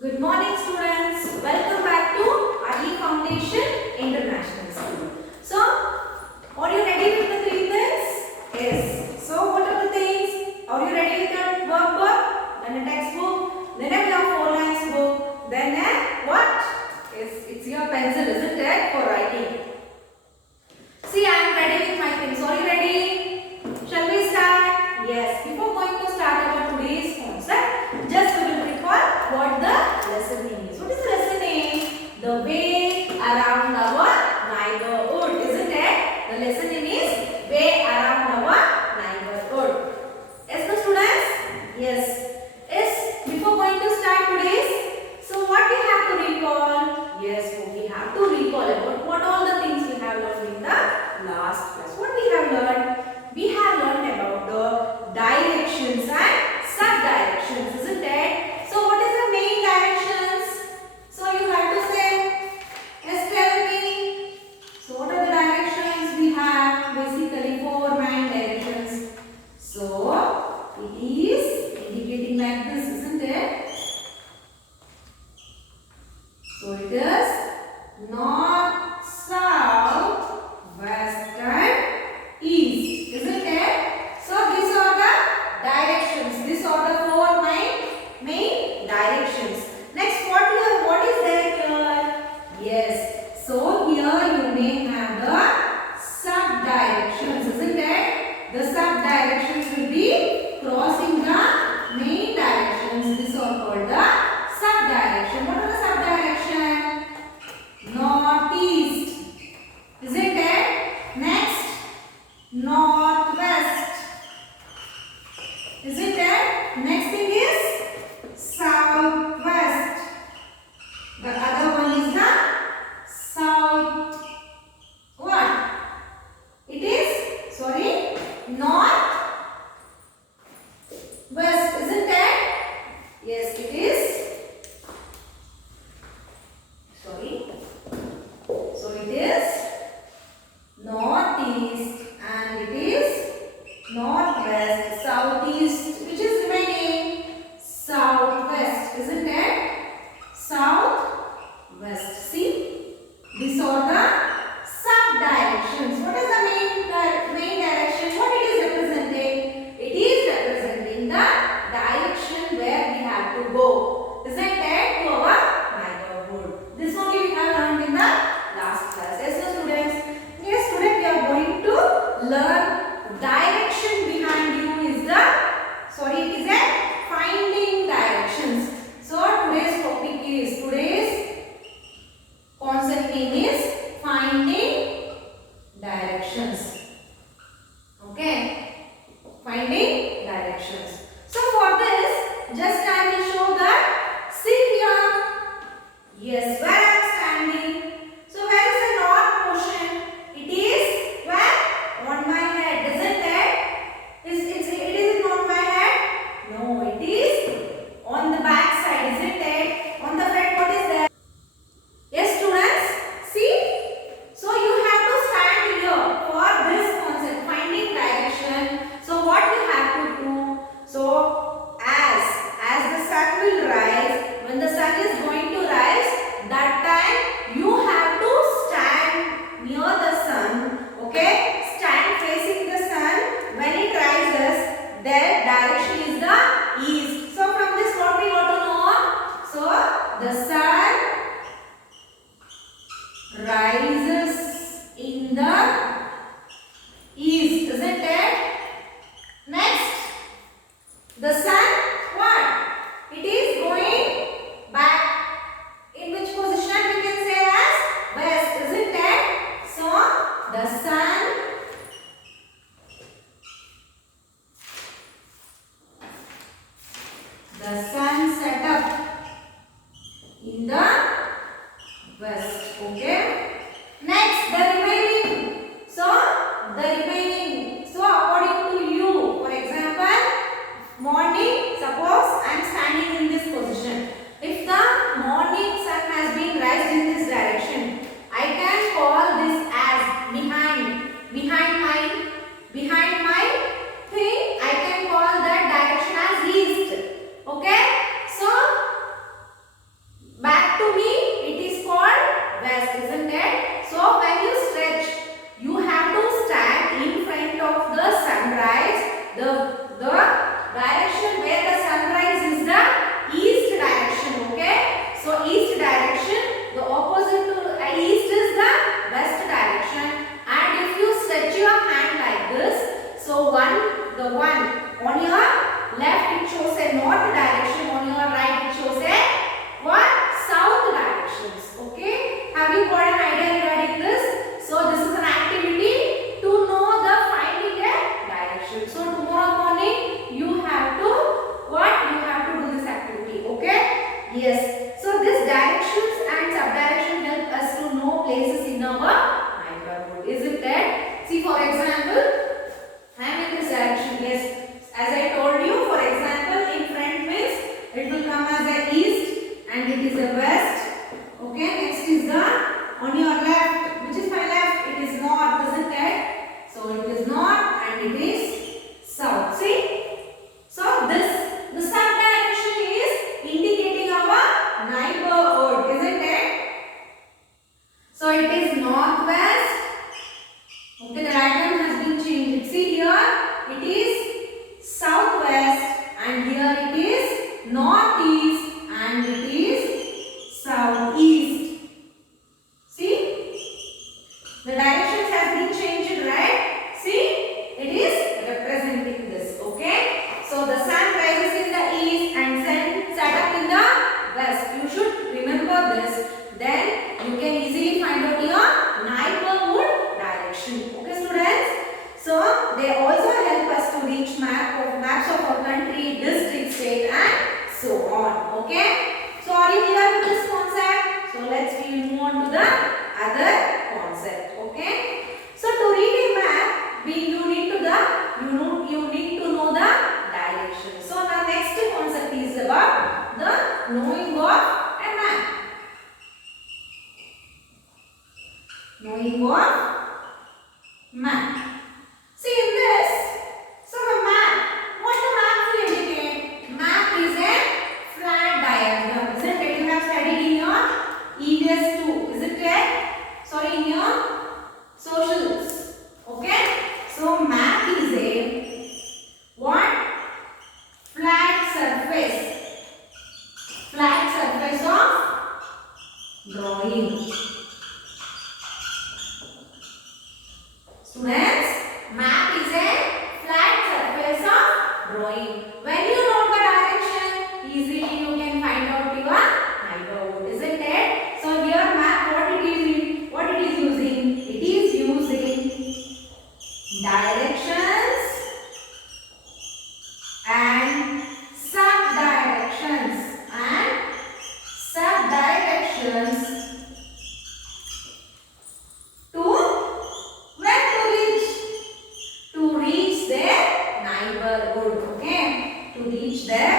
Good morning students. Welcome back to Early Foundation International School. So, are you ready with the three things? Yes. So, what are the things? Are you ready with your workbook? Then a textbook, then a four lines book, then a what? Yes, it's your pencil, isn't it? For writing. See, I am ready with my things. Are you ready? Shall we start? Yes. Before going to start our today's concept, just we will recall what the lesson name is. What is the lesson name? The way around our neighborhood, isn't it? The lesson name is way around our neighborhood. Yes, no students? Yes. Yes. Before going to start today's, so what we have to recall? Yes, so we have to recall about what all the things we have learned in the last class. What we have learned? We have learned about the directions and sub-directions, isn't it? So what is the main directions? So you have to say, yes, tell me. So what are the directions? We have basically four main directions. So it is indicating like this, isn't it? So it is north, south, west and east, isn't it? So these are the directions. These are the four main directions. Next, what is there here? Yes. So here you may have the sub-directions, isn't it? The sub-directions will be crossing the main directions. These are called the sub-direction. What are the sub-direction? Northeast, isn't it? Next, northwest, isn't it? Next thing is southwest. The other one is the south. What? It is, sorry, north west, isn't it? Yes, it is. Sorry. So it is northeast and it is northwest, southeast, which is remaining southwest, isn't it? Southwest. See, these are the sub-directions. What is the main direction? What it is representing? It is representing the direction where we have to go, isn't it? To our neighborhood. This only we have learned in the last class. Yes, no students? Yes, today we are going to learn direction behind you is the, sorry, it is a finding directions. So today's concept name is finding directions. Okay, finding directions. So for this, just I will show that. See here. Yes, where I am standing. So where is the north portion? It is where? On my head, isn't it? It is on my head? No, it is on the back side, isn't it? On the front, what is there? Yes, students? See? So you have to stand here for this concept, finding direction. So what you have to do? So as the sun will rise, when the sun is going to rise, that time you have to stand near the sun. Okay? Stand facing the sun. When it rises, their direction is the east. So from this what we got to know? So the sun rises in the east, isn't it? Next, the sun, what? It is going back. In which position we can say as west, isn't it? So, the sun set up in the west. Okay. Next, the remaining. So according to you, for example, morning, suppose I am standing in this position. If the morning sun has been raised in this direction, I can call this as behind my thing. I can call that direction as east. Okay? Yes. So this directions and subdirection help us to know places in our neighborhood. Isn't it? See, for example, I am in this direction. Yes. As I told you, for example, in front means it will come as a east and it is a west. Okay. Next is the on your left. Which is my left? It is north, isn't it? So it is north and it is south. See? So the subdirection is indicating our neighborhood, isn't it? So it is northwest. Okay, the diagram has been changed. See here, it is southwest and here it is northeast and it is southeast. See? The directions have been changed, right? See? It is representing this, okay? So the sun rises in the east and sun set up in the west. You should remember this. Then you can easily find out your neighborhood direction. Okay, students? So they also help us to reach maps of our country, district, state, and so on. Okay? So are you clear with this concept? So let's move on to the other concept. Okay? So to read a map, you need to know the direction. So the next concept is about the knowing of a map. Knowing of map. See in this, so the map, what the map will indicate? Map is a flat diagram, isn't it? You have studied in your EVS-2, isn't it? Sorry, in your socials. Okay? So map is a what? Flat surface of drawing. Students, map is a flat surface of drawing. When you know the direction, easily you can find out your neighborhood, isn't it? So here map, what it is using? It is using directions and subdirections to where to reach their neighborhood. Okay, to reach their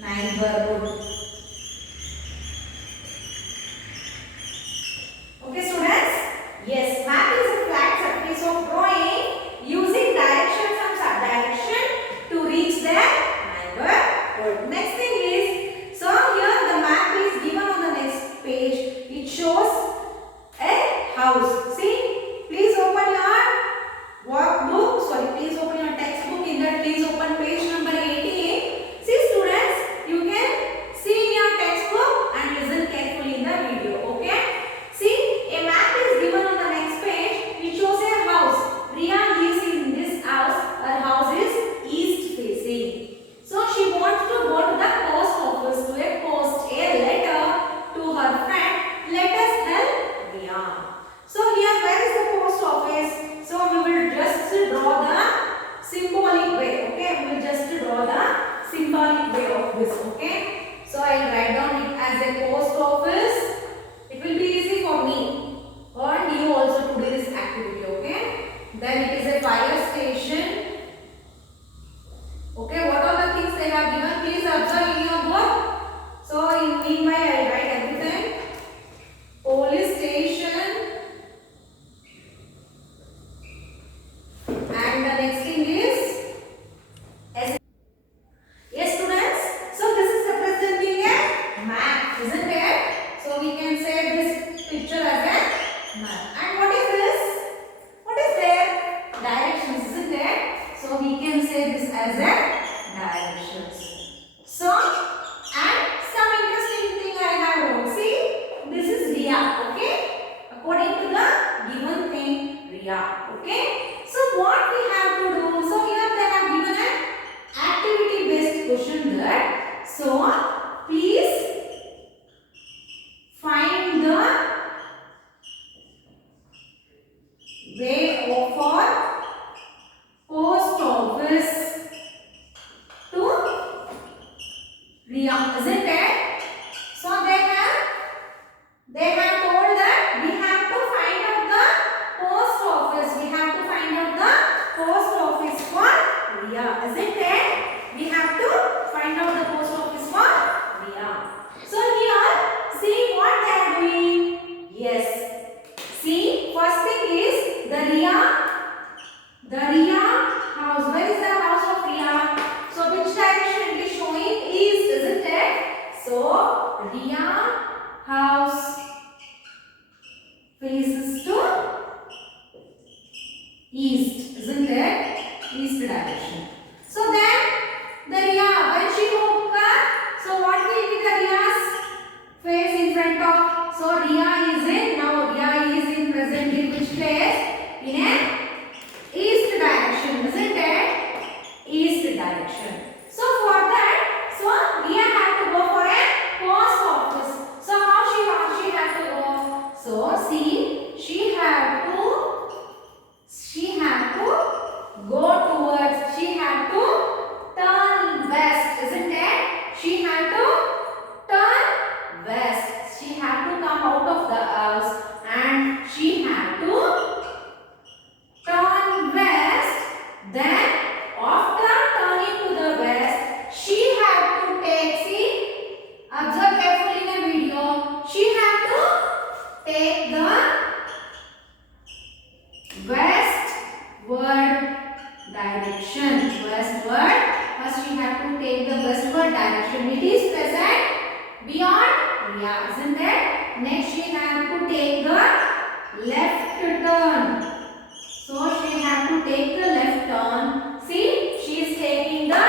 neighborhood. Okay, students? Yes, map is a flat surface of drawing using directions and subdirection to reach their neighborhood. Next thing is, so here the map is given on the next page. It shows a house. See, please open your workbook. Sorry, please open your textbook. In that, please open page number 18. See, students, you can see in your textbook and listen carefully in the video. Okay? See, a map is given on the next page. It shows a house. Riya lives in this house. Her house is east facing. So she wants to go to the post office to post a letter to her friend. Let us help Riya. So here, where is the post office? So we will just draw the symbolic way. Okay, we will just draw the symbolic way of this. Okay. So I will write down it as a post office. It will be easy for me and you also to do this activity. Okay. Then it is a fire station. Okay, what are the things they have given? Please observe in your book. So in meanwhile I will write everything. Police station. And the next thing is yes, students. So this is representing a map, isn't it? So we can say this picture as a map. And what is this? What is there? Directions, isn't it? So we can say this as a directions. So, and some interesting thing I have wrote. See, this is Riya, okay? According to the given thing, Riya, okay? So what we have to do? So here they have given an activity-based question that. So please find the way of our post office to Riya, isn't it? So they have told that we have to find out the post office. We have to find out the post office for Riya, isn't it? We have to find out the post office for Riya. So here, see what they are doing. Yes. See, first thing is the Riya house. Where is the house of Riya? So which direction it is showing? East, isn't it? So Riya house faces to east, isn't it? East direction. So then the Riya, when she woke up, so what will be the Riya's face in front of? So Riya is in present in which place? In a east direction, isn't it? East direction. So for that, so Riya had to go for a post office. So how she had to go? So see, she had to turn west, isn't it? She had to turn west. She had to come out of the house and she had to turn west. Then after turning to the west, she had to take, see, observe carefully in the video, she had to take the westward direction. Westward. First she had to take the westward direction. It is present beyond Riya, isn't it? Next she had to take the left turn. So she had to take the left turn. See, she is taking the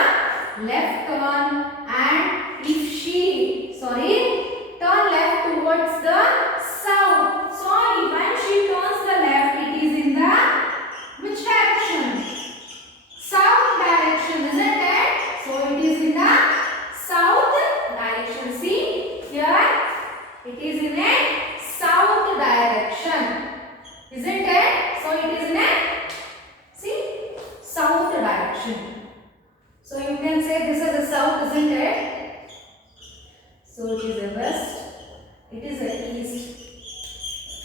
left turn, and if she turn left towards the south. So when she turns the left, it is in the which direction? South direction, isn't it? So it is in the south direction. See here, it is in a south direction, isn't it? So it is in a, see, south direction. So you can say this is the south, isn't it? So it is the west, it is the east,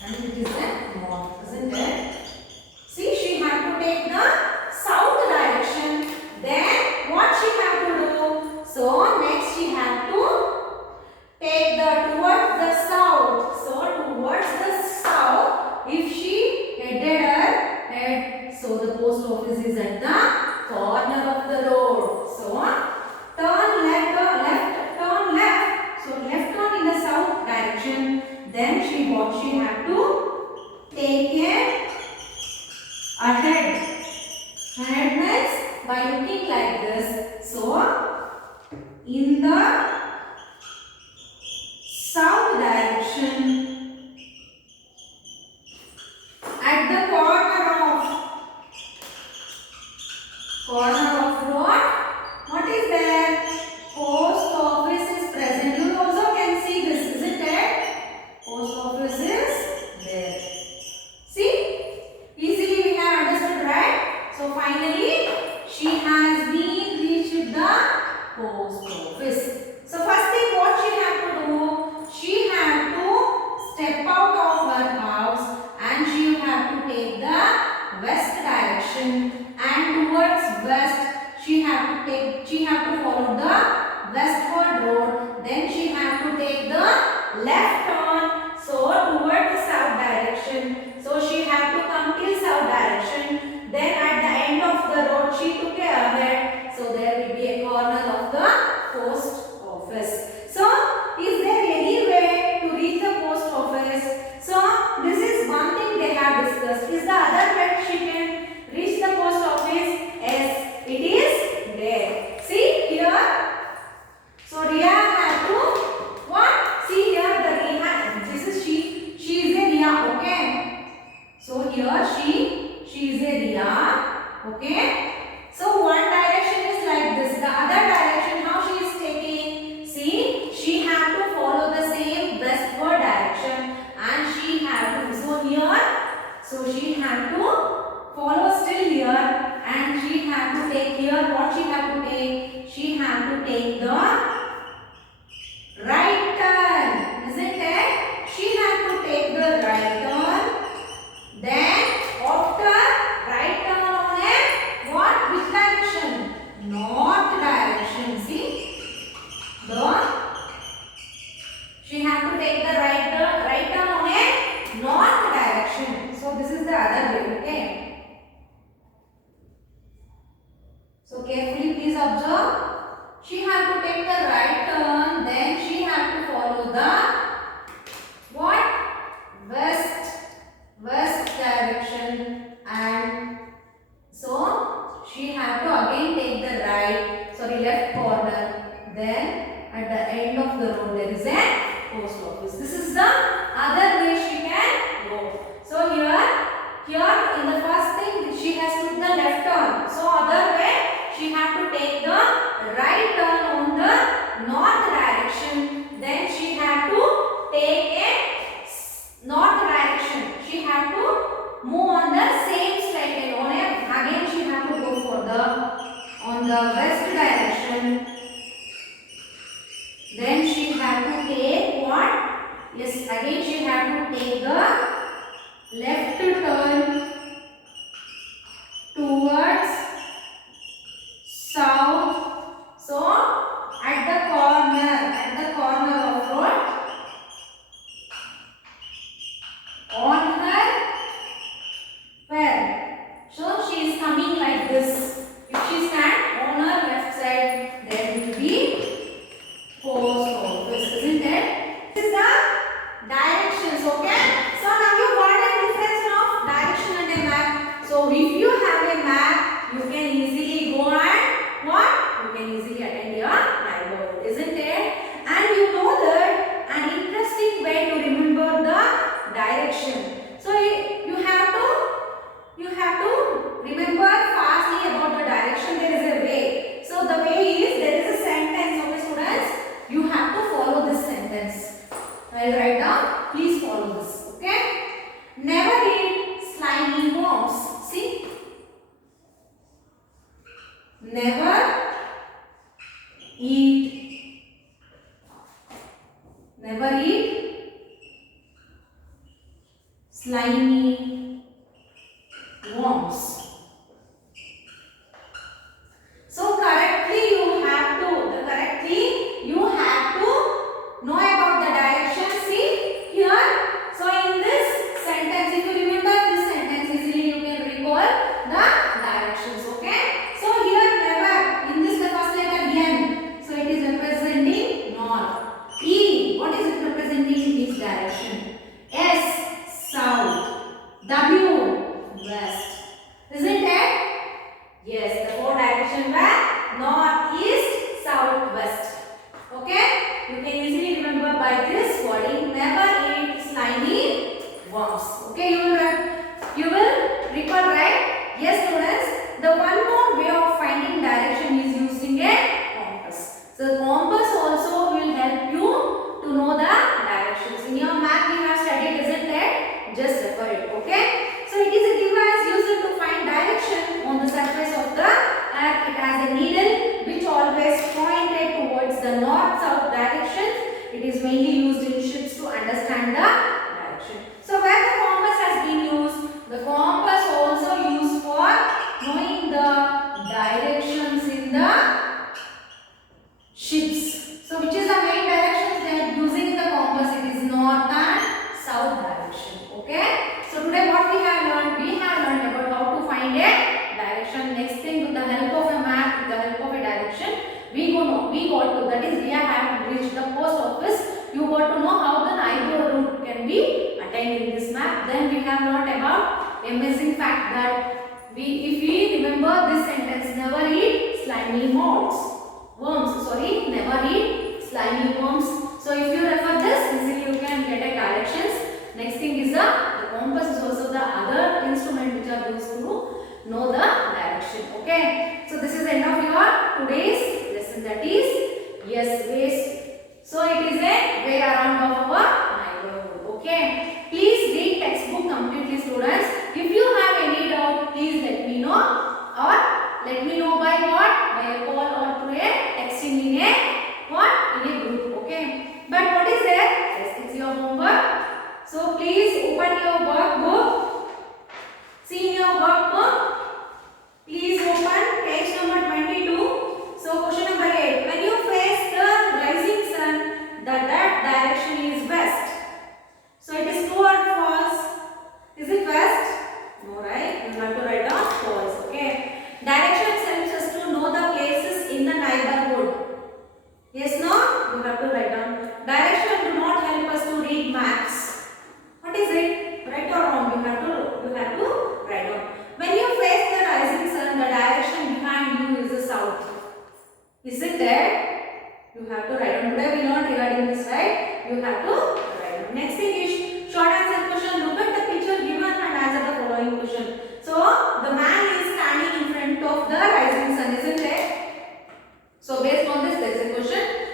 and it is the north, isn't it? See, she had to take the south direction. Then what she had to do? So next she had to take towards the south. So towards the south, if she head, so the post office is at the corner of the road. So turn left. So left turn in the south direction. Then she had to take it ahead. Ahead means by looking like this. So in the south direction, at the corner of road, what is there? Post office is present. You also can see this, isn't it? Post office is there. See, easily we have understood, right? So finally she has been reached the post office. So first thing what she had to do, she had to step out of her house and she had to take the west direction, and towards west she had to follow the westward road. Then she had to take the left turn, so towards the south direction. So she had to come till south direction. Then at the end of the road she took ahead. So there will be a corner of the post office. So is there any way to reach the post office? So this is one thing they have discussed. Is the other way she can reach the post office? Yes, it is there. See here. So Riya had to what? See here the Riya. This is she. She is a Riya. Okay. So here she is a Riya. Okay. So one direction is like this. The other direction how she is taking? See, she had to follow the same westward direction, and she had to. So she had to follow still here, and she had to take here. What she had to take? She had to take the she have to take the right turn, then she have to follow the what? West direction, and so she have to again take the left corner. Then at the end of the road there is a post office. This is the other way she can go. So here in the first thing she has took the left turn. So other way she have to take the right turn on the north direction. Then she have to take a north direction. She have to move on the same straight line. Again she have to go for on the west direction. Then she have to take what? Yes, again she have to take the left turn towards south. So at the corner of road, on her where? So she is coming like this. If she stand on her left side, there will be post office, isn't it? This is the directions, okay? So now you got a difference of direction and a map. So if you have a map, you can easily go and what? You can easily attend your neighborhood, isn't it? And you know that an interesting way to remember the direction. So you have to remember fastly about the direction. There is a way. So the way is there is a sentence. Okay, students, you have to follow this sentence. I will write down. Please follow this. Okay. Never eat slimy worms. See. Never eat slimy worms. So correctly you have to know about the direction. See here. So in this sentence, if you remember this sentence easily, you can recall the directions. Okay. So here never, in this the first letter N. So it is representing north. E, what is it representing? This direction. S, south. W, west. Isn't it? Yes, the four direction were north, east, south, west. Okay? You can easily remember by this wording. Never eat slimy worms. Okay, you will recall, right? Yes, students. The one more way of finding direction is using a compass. So compass also will help you to know the directions. In your map you have studied, isn't it? Just refer it. Okay? So it is a device used to find direction on the surface of the earth. It has a needle which always pointed towards the north-south direction. It is mainly used in ships to understand the direction. So where the compass has been used, the compass also used for knowing the directions in the ships. So which is the main directions they are using in the compass? It is north and south direction. Okay. So today what we have learned? We have learned about how to find a direction. Next thing, with the help of a map, with the help of a direction, we got to, that is we have reached the post office. You got to know how the neighborhood route can be attained in this map. Then we have learned about amazing fact that if we remember this sentence, never eat slimy worms. Never eat slimy worms. So if you refer this, easily you can get a directions. Next thing is the compass is also the other instrument which are used to know the direction. Okay. So this is the end of your today's lesson, that is ways. So it is a way around of our neighborhood. Okay. Please read textbook completely, students. If you have any doubt, please let me know, or let me know by what? By a call or through a texting in a group. Okay. But what is there? Yes, it's your homework. So please open your workbook. See in your workbook. Please open page number 22. So question number 8. When you face the You have to write down. Today we learned regarding this, right? You have to write down. Next thing is short answer question. Look at the picture given and answer the following question. So the man is standing in front of the rising sun, isn't it? So based on this, there is a question.